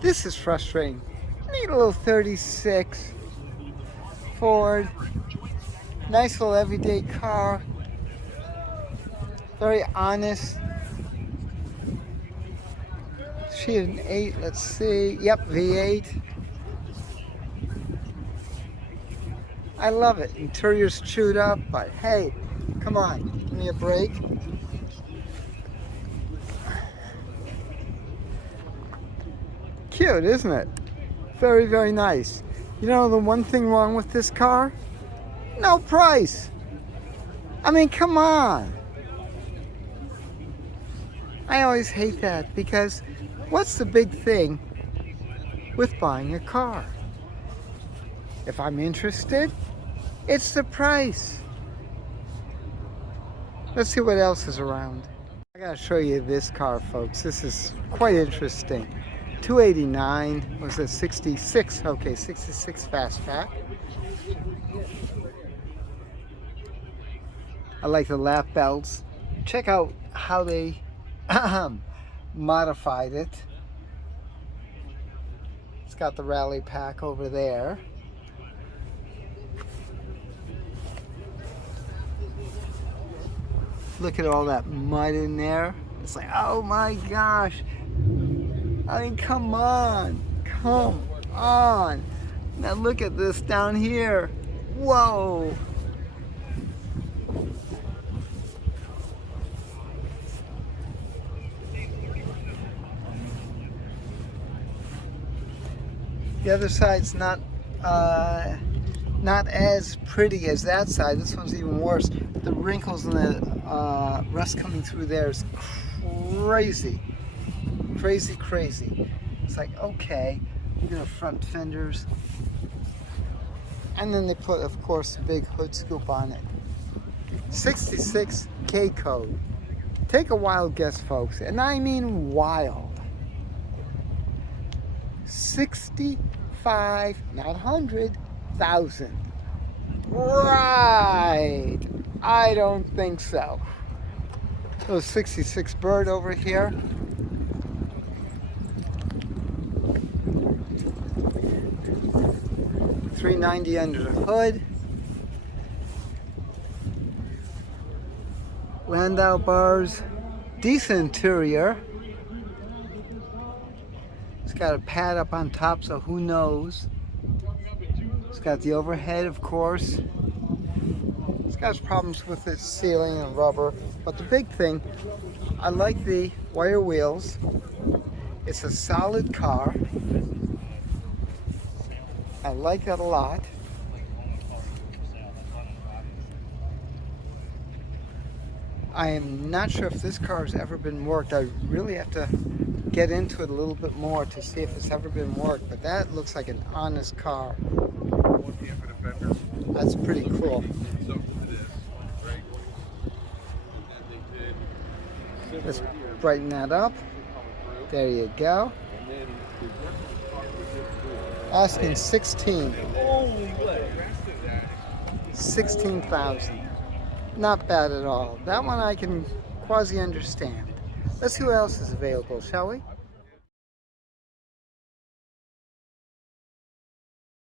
This is frustrating. Need a little 36 Ford. Nice little everyday car. Very honest. She had an 8, let's see. Yep, V8. I love it. Interior's chewed up, but hey, come on, give me a break. Cute, isn't it? Very, very nice. You know the one thing wrong with this car? No price. I mean, come on. I always hate that because what's the big thing with buying a car? If I'm interested, it's the price. Let's see what else is around. I gotta show you this car, folks. This is quite interesting. 289, was it 66? Okay, 66 Fastback. I like the lap belts. Check out how they modified it. It's got the rally pack over there. Look at all that mud in there. It's like, oh my gosh. I mean, come on. Come on. Now look at this down here. Whoa. The other side's not as pretty as that side. This one's even worse. The wrinkles and the rust coming through there is crazy. Crazy, crazy. It's like, okay, look at the front fenders. And then they put, of course, a big hood scoop on it. 66 K code. Take a wild guess, folks, and I mean wild. 65, not 100,000. Right. I don't think so. Little 66 Bird over here. $390 under the hood. Landau bars. Decent interior. It's got a pad up on top, so who knows. It's got the overhead, of course. It's got problems with its sealing and rubber, but the big thing, I like the wire wheels. It's a solid car. I like that a lot. I am not sure if this car has ever been worked. I really have to get into it a little bit more to see if it's ever been worked, but that looks like an honest car. That's pretty cool. Let's brighten that up. There you go. Asking 16,000. Not bad at all. That one I can quasi understand. Let's see what else is available, shall we?